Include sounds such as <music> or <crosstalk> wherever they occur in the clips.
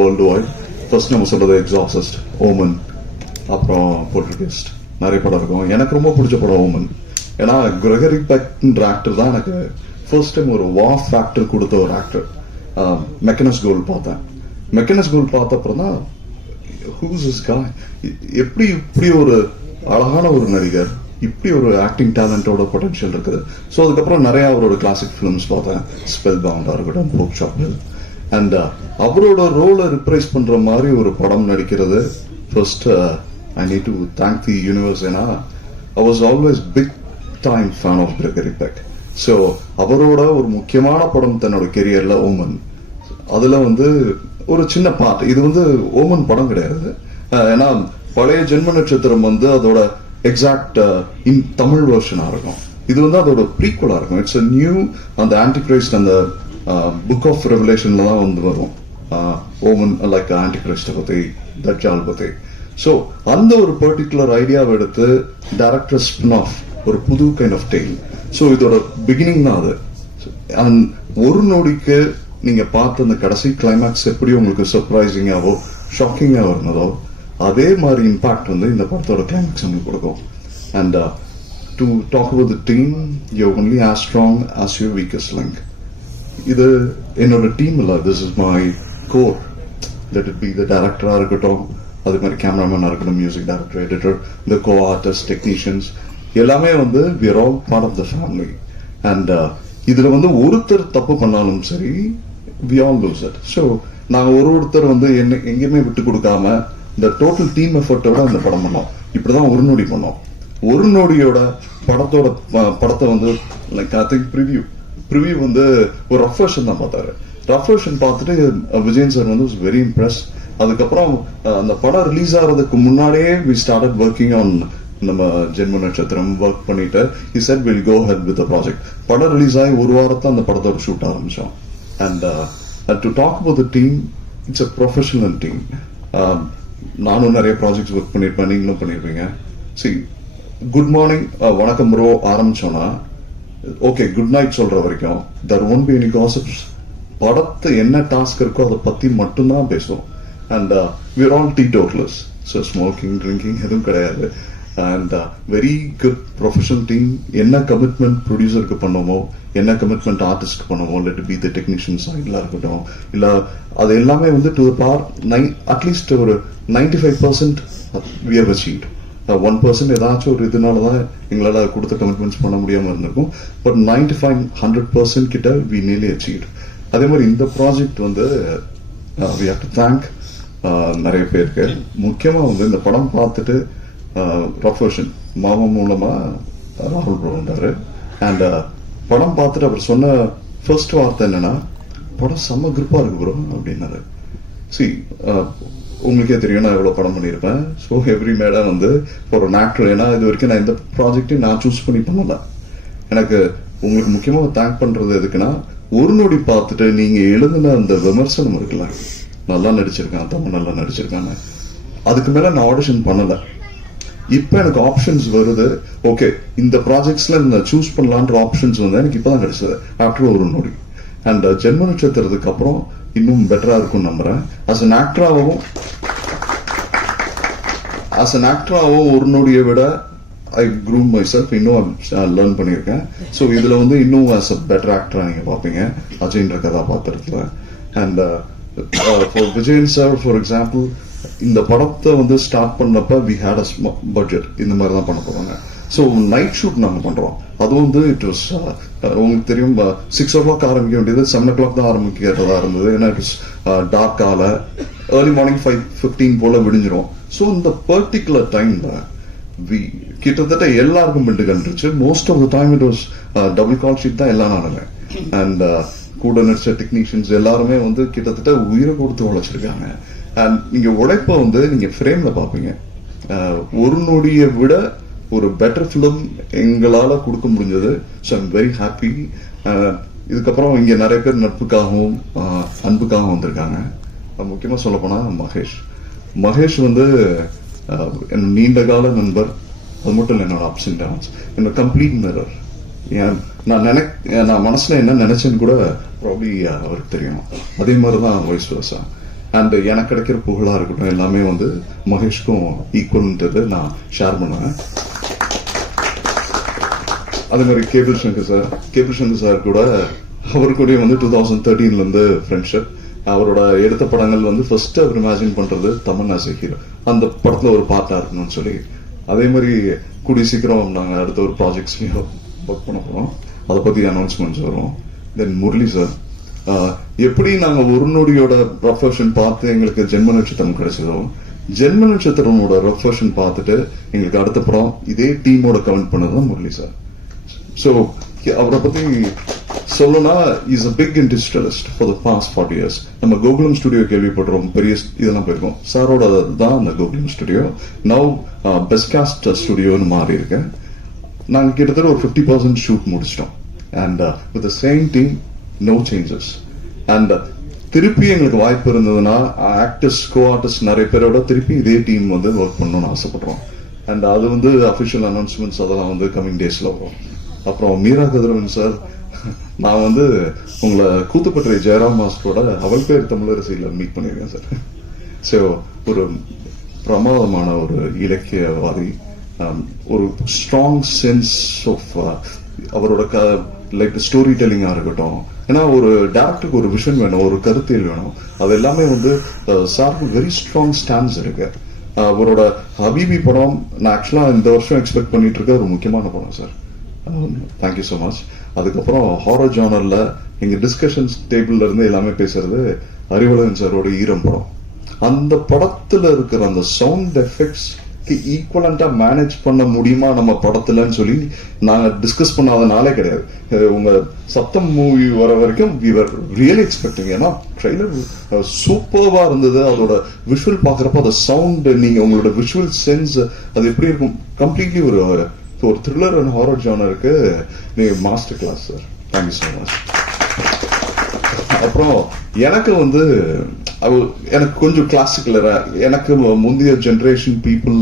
World wide first நம்ம சொல்றது எக்ஸாசஸ்ட் Oman அப்புறம் பொலிட்டிகஸ்ட் நிறைய படம் இருக்கும். எனக்கு ரொம்ப பிடிச்ச படம் ஓமன் ஏன்னா கிரகரி பெக்ன்ற ஆக்டர் தான் எனக்கு ஃபர்ஸ்ட் டைம் ஒரு வா ஃபேக்டர் கொடுத்த ஒரு ஆக்டர் மெக்கனஸ் கோல் பார்த்தேன். மெக்கனஸ் கோல் பார்த்த அப்புறம் தான் ஹூஸ் இஸ்கா எப்படி இப்படி ஒரு அழகான ஒரு நடிகர் இப்படி ஒரு ஆக்டிங் டேலண்டோட பொட்டன்ஷியல் இருக்குது. ஸோ அதுக்கப்புறம் நிறைய அவரோட கிளாசிக் ஃபிலிம்ஸ் பார்த்தேன். ஸ்பெல் பவுண்டாக இருக்கட்டும் போக் ஷாப்பில் அண்ட் uh, அவரோட ரோலை ரிப்ரைஸ் பண்ற மாதிரி ஒரு படம் நடிக்கிறது. First I need to thank the universe ஏன்னா I was always big time fan of Gregory Peck so அவரோட ஒரு முக்கியமான படம் தன்னோட கெரியர்ல ஓமன் அதுல வந்து ஒரு சின்ன பார்ட் இது வந்து ஓமன் படம் கிடையாது. ஏன்னா பழைய ஜென்ம நட்சத்திரம் வந்து அதோட எக்ஸாக்ட் இன் தமிழ் வெர்ஷனா இருக்கும். இது வந்து அதோட ப்ரீக்குவலாக இருக்கும். இட்ஸ் அ நியூ அந்த ஆன்டிகிரைஸ்ட் அந்த புக் ஆஃப் ரெவலேஷன்ல தான் வந்து வரும் ஓமன் லைக் ஆன்டிகிரைஸ்ட பத்தி தட்சால் பத்தி ஸோ அந்த ஒரு பர்டிகுலர் ஐடியாவை எடுத்து டேரக்டர் ஸ்பின் ஆஃப் ஒரு புது கைண்ட் ஆஃப் டெய்ல் ஸோ இதோட பிகினிங் தான் அது. அண்ட் ஒரு நொடிக்கு நீங்க பார்த்த அந்த கடைசி கிளைமேக்ஸ் எப்படி உங்களுக்கு சர்ப்ரைசிங்காவோ ஷாக்கிங்காக இருந்ததோ அதே மாதிரி இம்பாக்ட் வந்து இந்த படத்தோட கிளைமேக்ஸ் உங்களுக்கு கொடுக்கும். And to talk about the team you only as strong as you weakest link இது என்னோட டீம் இல்ல. This is my core let it be the டேரக்டரா இருக்கட்டும் அது மாதிரி கேமராமேனா இருக்கட்டும் மியூசிக் டைரக்டர் எடிட்டர் இந்த கோ ஆர்டிஸ்ட் டெக்னீஷியன்ஸ் எல்லாமே வந்து we're all part of the family and இதுல வந்து ஒருத்தர் தப்பு பண்ணாலும் சரி we all lose it so நாங்கள் ஒரு ஒருத்தர் வந்து என்ன எங்கேயுமே விட்டு கொடுக்காம இந்த டோட்டல் டீம் எஃபர்ட்டோட அந்த படம் பண்ணோம். இப்படிதான் ஒரு நொடி பண்ணோம். ஒரு நொடியோட படத்தோட படத்தை வந்து like I think preview preview வந்து ஒரு ரஃப் வெர்ஷன் தான் பார்த்தாரு. ரஃப் வெர்ஷன் பார்த்துட்டு விஜயன் சார் வந்து வெரி இம்ப்ரெஸ் அதுக்கப்புறம் அந்த படம் ரிலீஸ் ஆகிறதுக்கு முன்னாடியே வி ஸ்டார்டட் ஒர்க்கிங் ஆன் நம்ம ஜென்ம நட்சத்திரம் ஒர்க் பண்ணிட்டு he set will go head with project படம் ரிலீஸ் ஆகி ஒரு வாரத்தை அந்த படத்தோட ஷூட் ஆரம்பிச்சோம். And to talk about the team it's a professional team நானும் நிறைய ப்ராஜெக்ட்ஸ் ஒர்க் பண்ணியிருப்பேன் நீங்களும் பண்ணியிருப்பீங்க சி குட் மார்னிங் வணக்கம் ப்ரோ ஆரம்பிச்சோன்னா ஓகே குட் நைட் சொல்ற வரைக்கும் there won't be any gossips படத்து என்ன டாஸ்க் இருக்கோ அதை பத்தி மட்டும்தான் பேசுவோம். And we're all teetotallers so smoking drinking எதுவும் கிடையாது. And very good professional team என்ன கமிட்மெண்ட் ப்ரொடியூசருக்கு பண்ணுவோமோ என்ன கமிட்மெண்ட் ஆர்டிஸ்ட்க்கு பண்ணுவோம் லெட் பி த டெக்னீஷியன் சைடில் இருக்கட்டும். இல்லை அது எல்லாமே வந்து to par nine at least ஒரு ninety five percent we have achieved one percent ஏதாச்சும் ஒரு இதனால தான் எங்களால் கொடுத்த கமிட்மெண்ட்ஸ் பண்ண முடியாமல் இருந்திருக்கும். But ninety five hundred percent கிட்ட வி நியர்லி அச்சீவ் அதே மாதிரி இந்த ப்ராஜெக்ட் வந்து வி ஹவ் டு தேங்க் நிறைய பேருக்கு. முக்கியமாக வந்து இந்த படம் பார்த்துட்டு uh, ப்ரொஃபஷன் மாமா மூலமாக uh, ராகுல் ப்ரோ வந்தார். அண்ட் uh, படம் பார்த்துட்டு அவர் சொன்ன ஃபர்ஸ்ட் வார்த்தை என்னன்னா படம் செம்ம கிருப்பா இருக்கு ப்ரோ அப்படின்னாரு. சி உங்களுக்கே தெரியும் நான் எவ்வளவு படம் பண்ணியிருப்பேன். ஸோ எவ்ரி மேடம் வந்து ஒரு ஆக்டர் ஏன்னா இது வரைக்கும் நான் இந்த ப்ராஜெக்டையும் நான் சூஸ் பண்ணி பண்ணல. எனக்கு உங்களுக்கு முக்கியமாக தேங்க் பண்றது எதுக்குன்னா ஒரு நொடி பார்த்துட்டு நீங்க எழுதின அந்த விமர்சனம் இருக்குல்ல நல்லா நடிச்சிருக்கான் தமிழ் நல்லா நடிச்சிருக்காங்க அதுக்கு மேல நான் ஆடிஷன் பண்ணல. இப்போ எனக்கு ஆப்ஷன்ஸ் வருது. ஓகே இந்த ப்ராஜெக்ட்ஸ்ல நான் சூஸ் பண்ணலான்ற ஆப்ஷன்ஸ் வந்து எனக்கு இப்பதான் கிடைச்சது. ஆஃப்டர் ஒரு நொடி. அண்ட் ஜென்ம நட்சத்திரத்துக்கு அப்புறம் இன்னும் பெட்டரா இருக்கும்னு நம்புறேன். அஸ் அன் ஆக்டராகவும் அஸ் அன் ஆக்டராகவும் ஒரு நொடியை விட ஐ க்ரூம் மை செல்ஃப் இன்னும் லேர்ன் uh, பண்ணியிருக்கேன். ஸோ இதுல வந்து இன்னும் அஸ் அ பெட்டர் ஆக்டரா நீங்க பார்ப்பீங்க. அஜய்ன்ற கதாபாத்திரத்துல. And for Vijayan sir for example இந்த படத்தை வந்து ஸ்டார்ட் பண்ணப்ப வி ஹேட் அ பட்ஜெட் இந்த மாதிரி தான் பண்ண போறாங்க. ஸோ நைட் ஷூட் நம்ம பண்றோம். அதுவும் வந்து இட் வாஸ் uh, உங்களுக்கு தெரியும் சிக்ஸ் ஓ கிளாக் ஆரம்பிக்க வேண்டியது செவன் ஓ கிளாக் தான் ஆரம்பிக்கிறதா இருந்தது. ஏன்னா இட் வாஸ் டார்க் ஆல ஏர்லி மார்னிங் ஃபைவ் ஃபிஃப்டீன் போல விடிஞ்சிரும். ஸோ இந்த பர்டிகுலர் டைம்ல வி கிட்டத்தட்ட எல்லாருக்கும் பிண்டு கண்டுருச்சு most of the time it was double call sheet தான் எல்லாம் நடங்க அண்ட் கூட நடிச்ச டெக்னீஷியன்ஸ் எல்லாருமே வந்து கிட்டத்தட்ட உயிரை கொடுத்து உழைச்சிருக்காங்க. அண்ட் நீங்க உழைப்ப வந்து நீங்க ஃப்ரேம்ல பாப்பீங்க uh, ஒரு நொடியை விட ஒரு பெட்டர் ஃபிலிம் எங்களால் கொடுக்க முடிஞ்சது. ஸோ ஐம் வெரி ஹாப்பி இதுக்கப்புறம் இங்கே நிறைய பேர் நட்புக்காகவும் uh, அன்புக்காகவும் வந்திருக்காங்க. முக்கியமாக சொல்லப்போனால் மகேஷ். மகேஷ் வந்து uh, என் நீண்ட கால நண்பர். அது மட்டும் இல்லை என்னோட அப்ஸ் அண்ட் டவுன்ஸ் என்னோட கம்ப்ளீட் மிரர் ஏன் நான் நினை நான் மனசில் என்ன நினைச்சேன்னு கூட ப்ராப்ளி uh, அவருக்கு தெரியும். அதே மாதிரி தான் வாய்ஸ் வர்ஸா அண்ட் எனக்கு கிடைக்கிற புகழாக இருக்கட்டும் எல்லாமே வந்து மகேஷ்க்கும் ஈக்குவல்ன்றது நான் ஷேர் பண்ணுவேன். அதே மாதிரி cable Shankar sir cable Shankar sir கூட அவர் கூட வந்து டூ தௌசண்ட் தேர்ட்டீன்ல இருந்து ஃப்ரெண்ட்ஷிப் அவரோட எடுத்த படங்கள் வந்து ஃபர்ஸ்ட் அவர் இமேஜின் பண்றது தமன்னா ஹீரோ அந்த படத்துல ஒரு பார்ட்டா இருக்கணும்னு சொல்லி. அதே மாதிரி கூடிய சீக்கிரம் நாங்கள் அடுத்த ஒரு ப்ராஜெக்ட்ஸ்லையும் ஒர்க் பண்ண போறோம். அதை பத்தி அனௌன்ஸ்மெண்ட்ஸ் வரும். தென் முரளி சார் எப்படி நாங்க ஒரு நொடியோட ப்ரொஃபஷன் பார்த்து எங்களுக்கு ஜென்ம நட்சத்திரம் கிடைச்சதோ ஜென்ம நட்சத்திரமோட ரெஃபர்ஷன் பார்த்துட்டு எங்களுக்கு அடுத்த படம் இதே டீமோட கமெண்ட் பண்ணது முரளி சார் ஸோ அவரை பத்தி சொல்லணும்னா is a big industrialist for the past forty years நம்ம கோகுலம் ஸ்டுடியோ கேள்விப்படுறோம் பெரிய இதெல்லாம் போயிருக்கோம். சாரோட தான் அந்த Gokulam studio now best cast ஸ்டுடியோன்னு மாறி இருக்கேன் நாங்கள் கிட்டத்தட்ட ஒரு ஃபிஃப்டி பர்சன்ட் ஷூட் முடிச்சிட்டோம். And with same team no changes and திருப்பி எங்களுக்கு வாய்ப்பு இருந்ததுன்னா ஆக்டர்ஸ் கோ ஆர்டிஸ்ட் நிறைய பேரோட திருப்பி இதே டீம் வந்து ஒர்க் பண்ணணும்னு ஆசைப்படுறோம். அண்ட் அது வந்து அஃபிஷியல் அனௌன்ஸ்மெண்ட்ஸ் அதெல்லாம் வந்து கமிங் டேஸ்ல வரும். அப்புறம் மீரா கதிரவன் சார் நான் வந்து உங்களை கூத்துப்பட்டறை ஜெயராம் மாஸ்டரோட அவள் பேர் தமிழரசியில் மீட் பண்ணியிருக்கேன் சார். ஸோ ஒரு பிரமாதமான ஒரு இலக்கியவாதி um, ஒரு ஸ்ட்ராங் சென்ஸ் ஆஃப் அவரோட க லைக் ஸ்டோரி டெல்லிங்காக இருக்கட்டும். ஏன்னா ஒரு டேரக்டருக்கு ஒரு விஷன் வேணும் ஒரு கருத்தியல் வேணும். அது எல்லாமே வந்து சாருக்கு வெரி ஸ்ட்ராங் ஸ்டாண்ட்ஸ் இருக்கு. அவரோட ஹபீபி படம் நான் ஆக்சுவலாக இந்த வருஷம் எக்ஸ்பெக்ட் பண்ணிட்டு இருக்க ஒரு முக்கியமான படம் sir. Thank you so much அதுக்கப்புறம் ஹாரர் ஜானரில் எங்கள் டிஸ்கஷன்ஸ் டேபிள்ல இருந்து எல்லாமே பேசுறது அறிவழகன் சாரோட ஈரம் படம். அந்த படத்தில் இருக்கிற அந்த சவுண்ட் எஃபெக்ட்ஸ் ஈக்குவலண்டா மேனேஜ் பண்ண முடியுமா நம்ம படத்துலன்னு சொல்லி நாங்க டிஸ்கஸ் பண்ணாத நாளே கிடையாது. உங்க சத்தம் மூவி வர வரைக்கும் ரியல் ரியலி எக்ஸ்பெக்டிங் ஏன்னா ட்ரெய்லர் சூப்பர்வா இருந்தது. அதோட விஷுவல் பாக்குறப்ப அந்த சவுண்ட் நீங்க உங்களோட விஷுவல் சென்ஸ் அது எப்படி இருக்கும்? கம்ப்ளீட்லி ஒரு ஒரு த்ரில்லர் அண்ட் ஹாரர் ஜானருக்கு நீங்கள் master class sir thank you so much அப்புறம் எனக்கு வந்து எனக்கு கொஞ்சம் கிளாசிக்கலரா எனக்கு முந்தைய ஜென்ரேஷன் பீப்புள்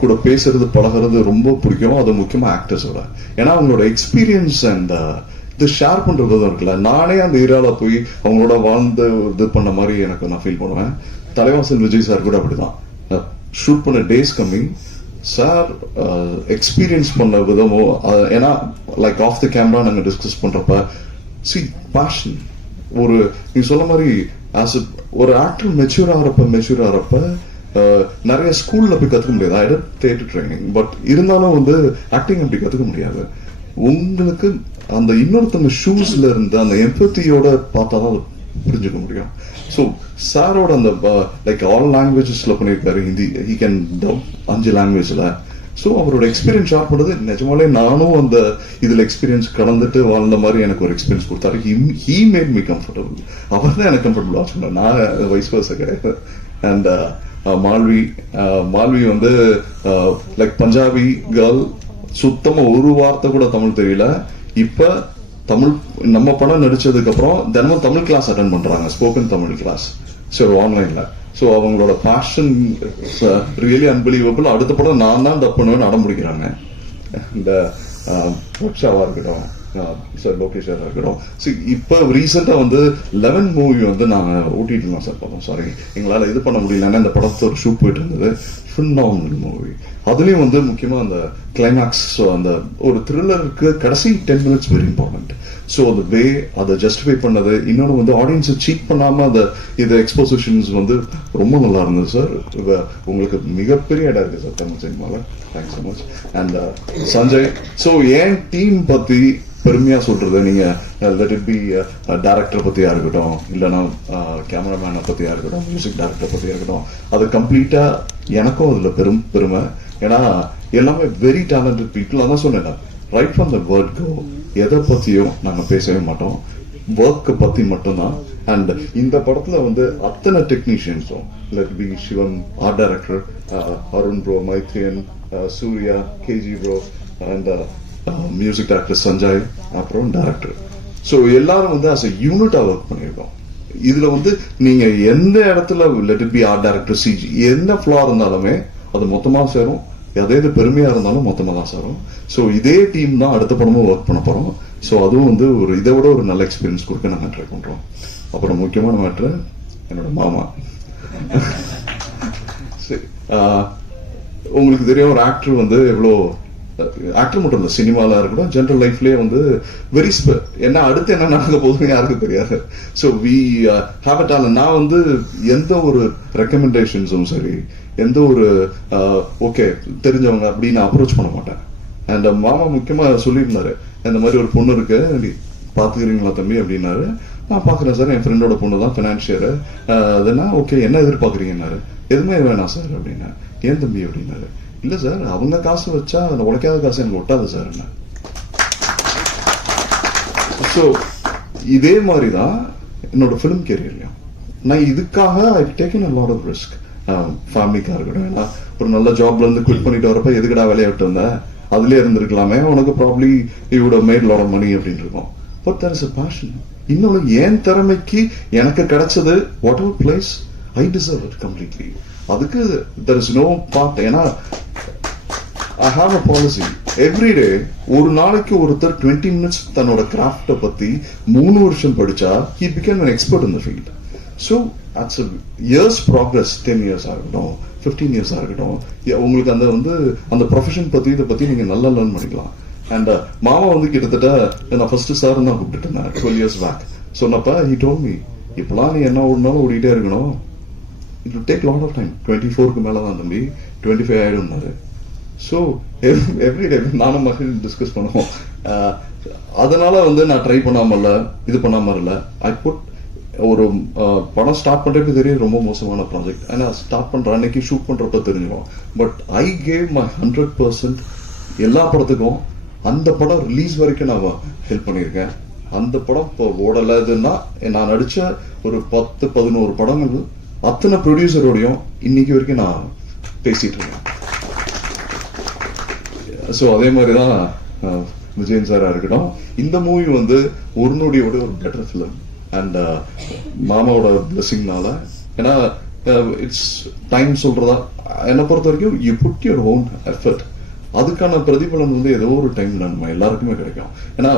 கூட பேசுறது பழகுறது ரொம்ப பிடிக்கும். அது முக்கியமாக ஆக்டர்ஸோட ஏன்னா அவங்களோட எக்ஸ்பீரியன்ஸ் அண்ட் uh, இது ஷேர் பண்ணுறது இருக்குல்ல. நானே அந்த ஏரியால போய் அவங்களோட வாழ்ந்து இது பண்ண மாதிரி எனக்கு நான் ஃபீல் பண்ணுவேன். தலைவாசல் விஜய் சார் கூட அப்படிதான். ஷூட் பண்ண டேஸ் கம்மிங் சார் எக்ஸ்பீரியன்ஸ் பண்ண விதமோ ஏன்னா லைக் ஆஃப் த கேமரா நாங்க டிஸ்கஸ் பண்றப்ப சி பேஷன் ஒரு நீ சொல்ல மாதிரி ஆஸ் ஒரு ஆக்டர் மெச்சூர் ஆகிறப்ப மெச்சூர் ஆகிறப்ப நிறைய ஸ்கூல்ல போய் கத்துக்க முடியாது. ஐ தேட்டர் ட்ரைனிங் பட் இருந்தாலும் வந்து ஆக்டிங் அப்படி கத்துக்க முடியாது. உங்களுக்கு அந்த இன்னொருத்தவங்க ஷூஸ்ல இருந்து அந்த எம்பத்தியோட பார்த்தா தான் புரிஞ்சுக்க முடியும். ஸோ சாரோட அந்த லைக் ஆல் லாங்குவேஜஸ்ல பண்ணியிருக்காரு ஹிந்தி ஹி கேன் டப் அஞ்சு லாங்குவேஜ்ல ஸோ அவரோட எக்ஸ்பீரியன்ஸ் ஷேர் பண்ணுறது நிஜமாலே நானும் அந்த இதில் எக்ஸ்பீரியன்ஸ் கடந்துட்டு வாழ்ந்த மாதிரி எனக்கு ஒரு எக்ஸ்பீரியன்ஸ் கொடுத்தாரு. ஹீ மேட் மீ கம்ஃபர்டபுள் அவர் தான் எனக்கு கம்ஃபர்டபுள் சொன்னேன் நான் வயசு வருஷம் கிடையாது. அண்ட் மால்வி மால்வி வந்து லைக் பஞ்சாபி கேர்ள் சுத்தமா ஒரு வார்த்தை கூட தமிழ் தெரியல. இப்போ தமிழ் நம்ம படம் நடிச்சதுக்கு அப்புறம் தினமும் தமிழ் கிளாஸ் அட்டன் பண்றாங்க ஸ்போக்கன் தமிழ் கிளாஸ் சரி ஆன்லைன்ல சோ அவங்களோட பேஷன் ரியலி அன்பிலீவபிள் அடுத்த படம் நான் தான் டப் பண்ணுவேன்னு அடம் பிடிக்கிறாங்க. இந்த இருக்கட்டும் சார் லோகேஷ் சார் இருக்கட்டும் ஸோ இப்போ ரீசெண்டாக வந்து லெவன் மூவி வந்து நாங்க ஓட்டிட்டு சார் பார்த்தோம். சாரி எங்களால் இது பண்ண முடியலன்னா இந்த படத்தோட ஷூட் போயிட்டு இருந்தது. ஃபினாமினல் மூவி அதுலேயும் வந்து முக்கியமாக அந்த கிளைமேக்ஸ் அந்த ஒரு த்ரில்லருக்கு கடைசி ten minutes very important so அந்த வே அதை ஜஸ்டிஃபை பண்ணது. இன்னொன்று வந்து ஆடியன்ஸை சீட் பண்ணாமல் அந்த இது எக்ஸ்போசிஷன்ஸ் வந்து ரொம்ப நல்லா இருந்தது சார் உங்களுக்கு மிகப்பெரிய இடம் இருக்குது சார் தமிழ் சினிமாவில் thanks so much and Sanjay so N team பற்றி பெருமையாக சொல்கிறது நீங்கள் let uh, it uh, uh, be டேரக்டரை பற்றியாக இருக்கட்டும் இல்லைன்னா கேமராமேனை பற்றியாக இருக்கட்டும் மியூசிக் டேரக்டரை பற்றியாக இருக்கட்டும் அது கம்ப்ளீட்டாக எனக்கும் அதில் பெரும் பெருமை. ஏன்னா எல்லாமே வெரி டேலண்டட் பீப்புள் அதான் சொன்னேன் ரைட் ஃப்ரம் த வேர்ட்கோ எதை பற்றியும் நாங்கள் பேசவே மாட்டோம். ஒர்க்கை பற்றி மட்டும்தான். அண்ட் இந்த படத்துல வந்து அத்தனை டெக்னீஷியன்ஸும் let be Sivan art director Arun bro Maitreyan Surya KG bro and music director Sanjay அப்புறம் டைரக்டர் ஸோ எல்லாரும் வந்து அஸ் அ யூனிட்டாக ஒர்க் பண்ணியிருக்கோம். இதுல வந்து நீங்க எந்த இடத்துல let it be art director CG என்ன ஃப்ளா இருந்தாலுமே அது மொத்தமாக சேரும். அதே இது பெருமையா இருந்தாலும் மொத்தமாக தான் சேரும். ஸோ இதே டீம் தான் அடுத்த படமும் ஒர்க் பண்ண போறோம். ஸோ அதுவும் வந்து ஒரு இதை விட ஒரு நல்ல எக்ஸ்பீரியன்ஸ் கொடுக்க நாங்கள் ட்ரை பண்றோம். அப்புறம் முக்கியமான மேட்ரு என்னோட மாமா. <laughs> சரி, உங்களுக்கு தெரியும் ஒரு ஆக்டர் வந்து எவ்வளோ ஆக்டர் மட்டும் இல்லை சினிமாவில் இருக்கட்டும் ஜென்ரல் லைஃப்லேயே வந்து வெரி ஸ்பெ என்ன அடுத்து என்ன நடக்க போகுதுன்னு யாருக்கும் தெரியாது. So we have a talent நான் வந்து எந்த ஒரு ரெக்கமெண்டேஷன்ஸும் சரி எந்த ஒரு uh, ஓகே தெரிஞ்சவங்க அப்படின்னு அப்ரோச் பண்ண மாட்டேன். அண்ட் uh, மாமா முக்கியமாக சொல்லியிருந்தாரு இந்த மாதிரி ஒரு பொண்ணு இருக்கு பார்த்துக்கிறீங்களா தம்பி? அப்படின்னாரு. நான் பார்க்குறேன் சார் என் ஃப்ரெண்டோட பொண்ணு தான் ஃபினான்ஷியர் அதுனா ஓகே என்ன எதிர்பார்க்குறீங்கன்னாரு எதுவுமே வேணாம் சார் அப்படின்னா ஏன் தம்பி? அப்படின்னாரு. இல்ல சார் அவங்க காசு வச்சா அந்த உழைக்காத காசு எனக்கு ஒட்டாது சார் என்ன? ஸோ இதே மாதிரி தான் என்னோட ஃபிலிம் கேரியர்லையும் நான் இதுக்காக I taken a lot of risk ஃபேமிலிக்காக இருக்கட்டும் ஏன்னா ஒரு நல்ல ஜாப்ல இருந்து குவிட் பண்ணிட்டு வரப்ப எதுக்கடா வேலையை விட்டு அதுலயே இருந்திருக்கலாமே உனக்கு ப்ராப்ளி இவோட மேட் லாட் ஆஃப் மணி அப்படின்னு இருக்கும். But there is a passion இன்னொன்று என் திறமைக்கு எனக்கு கிடைச்சது whatever place I deserve it completely அதுக்கு தெர் இஸ் நோ பார்ட் ஏன்னா I have a policy everyday ஒரு நாளைக்கு ஒருத்தர் டுவெண்ட்டி மினிட்ஸ் தன்னோட கிராஃப்டை பத்தி மூணு வருஷம் படிச்சா ஹி பிகேம் அன் எக்ஸ்பர்ட் இந்த field so it's years progress ten years ஆகட்டும் ஃபிஃப்டீன் இயர்ஸ் ஆகட்டும் உங்களுக்கு அந்த வந்து அந்த ப்ரொஃபஷன் பத்தி இதை பத்தி நீங்க நல்லா லேர்ன் பண்ணிக்கலாம். அண்ட் uh, மாமா வந்து கிட்டத்தட்ட நான் ஃபர்ஸ்ட் சார் தான் கூப்பிட்டு இருந்தேன் டுவெல் இயர்ஸ் பேக் சொன்னப்ப ஹி டோல் மீ இப்பெல்லாம் நீ என்ன ஓடினாலும் ஓடிட்டே இருக்கணும். It take lot of time twenty ஃபோருக்கு மேலே தான் தம்பி. டுவெண்ட்டி ஃபைவ் ஆயிடும்னாரு. ஸோ எவ்ரி டே நானும் மகிழ் டிஸ்கஸ் பண்ணுவோம். அதனால வந்து நான் ட்ரை பண்ணாமல் இது பண்ணாமல் இல்லை. ஐ புட் ஒரு படம் ஸ்டார்ட் பண்றதுக்கு தெரியும் ரொம்ப மோசமான ப்ராஜெக்ட் ஏன்னா ஸ்டார்ட் பண்ற அன்னைக்கு ஷூட் பண்றப்ப தெரிஞ்சுக்கலாம் but I gave my hundred percent எல்லா படத்துக்கும் அந்த படம் ரிலீஸ் வரைக்கும் நான் ஹெல்ப் பண்ணியிருக்கேன். அந்த படம் இப்போ ஓடலதுன்னா நான் நடிச்ச ஒரு பத்து பதினோரு படங்கள் அத்தனை ப்ரொடியூசரோடையும் இன்னைக்கு வரைக்கும் நான் பேசிட்டு இருக்கேன். ஸோ அதே மாதிரி தான் விஜயன் சாரா இருக்கட்டும். இந்த மூவி வந்து ஒரு நொடியோட ஒரு பெட்டர் ஃபிலிம் அண்ட் மாமாவோட பிளெஸிங்னால ஏன்னா இட்ஸ் டைம் சொல்றதா என்னை பொறுத்த வரைக்கும் you put your own effort அதுக்கான பிரதிபலம் வந்து ஏதோ ஒரு டைம்ல நம்ம எல்லாருக்குமே கிடைக்கும். ஏன்னா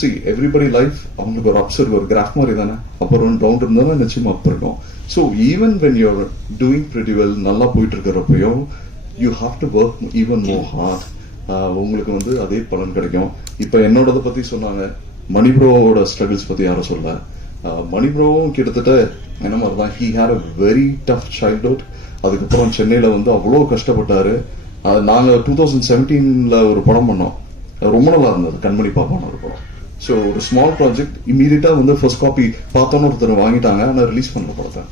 சி எவ்ரிபடி லைஃப் அவங்களுக்கு ஒரு அப்சர்வ் ஒரு கிராஃப் மாதிரி தானே அப்புறம் டவுன் இருந்தாலும் நிச்சயமா அப் இருக்கும். So even when you're doing pretty well நல்லா போயிட்டு இருக்கிறப்பையும் you have to work even more hard உங்களுக்கு வந்து அதே பலன் கிடைக்கும். இப்போ என்னோடத பத்தி சொன்னாங்க. மணிப்ரோவோட ஸ்ட்ரகிள்ஸ் பத்தி யாரும் சொல்ல. மணிப்ரோவும் கிட்டத்தட்ட என்ன மாதிரி தான் he had a very tough childhood அதுக்கப்புறம் சென்னையில வந்து அவ்வளோ கஷ்டப்பட்டாரு. அது நாங்க டூ தௌசண்ட் செவன்டீன்ல ஒரு படம் பண்ணோம். ரொம்ப நல்லா இருந்தது. கண்மணி பாப்பான ஒரு படம். ஸோ ஒரு ஸ்மால் ப்ராஜெக்ட் இமீடியட்டா வந்து ஃபர்ஸ்ட் காப்பி பார்த்தோன்னு ஒருத்தர் வாங்கிட்டாங்க. ஆனால் ரிலீஸ் பண்ண படத்தை.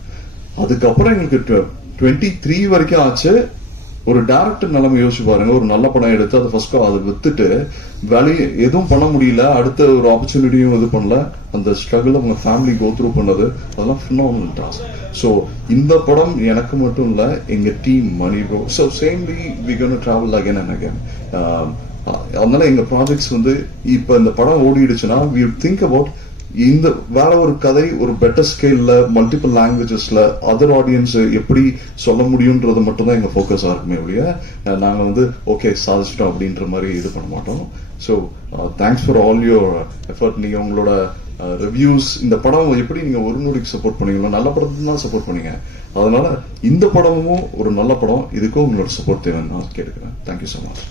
அதுக்கப்புறம் எங்களுக்கு டுவெண்ட்டி த்ரீ வரைக்கும் ஆச்சு. ஒரு டேரக்டர் நிலைமை யோசிச்சு பாருங்க. ஒரு நல்ல படம் எடுத்து அதை ஃபர்ஸ்ட் அதை வித்துட்டு வேலையை எதுவும் பண்ண முடியல. அடுத்த ஒரு ஆப்பர்ச்சுனிட்டியும் இது பண்ணல. அந்த ஸ்ட்ரகிள் அவங்க ஃபேமிலி கோ த்ரூ பண்ணது. அதெல்லாம் ஃபினாமினல் டாஸ்க் ஸோ இந்த படம் எனக்கு மட்டும் இல்ல எங்க team Mani bro so samely we can travel again and again அதனால எங்க ப்ராஜெக்ட்ஸ் வந்து இப்ப இந்த படம் ஓடிடுச்சுன்னா வி திங்க் அபவுட் இந்த வேற ஒரு கதை ஒரு பெட்டர் ஸ்கேல்ல மல்டிபிள் லாங்குவேஜஸ்ல அதர் ஆடியன்ஸ் எப்படி சொல்ல முடியும்ன்றது மட்டும் தான் எங்க ஃபோக்கஸா இருக்குமே ஒழிய நாங்க வந்து ஓகே சாதிச்சிட்டோம் அப்படின்ற மாதிரி இது பண்ண மாட்டோம். So thanks for all your effort நீங்க உங்களோட ரிவ்யூஸ் இந்த படம் எப்படி நீங்க ஒரு நொடிக்கு சப்போர்ட் பண்ணீங்களோ நல்ல படத்துக்கு தான் சப்போர்ட் பண்ணீங்க. அதனால இந்த படமும் ஒரு நல்ல படம். இதுக்கும் உங்களோட சப்போர்ட் தேவைன்னு நான் கேட்டுக்கிறேன். Thank you so much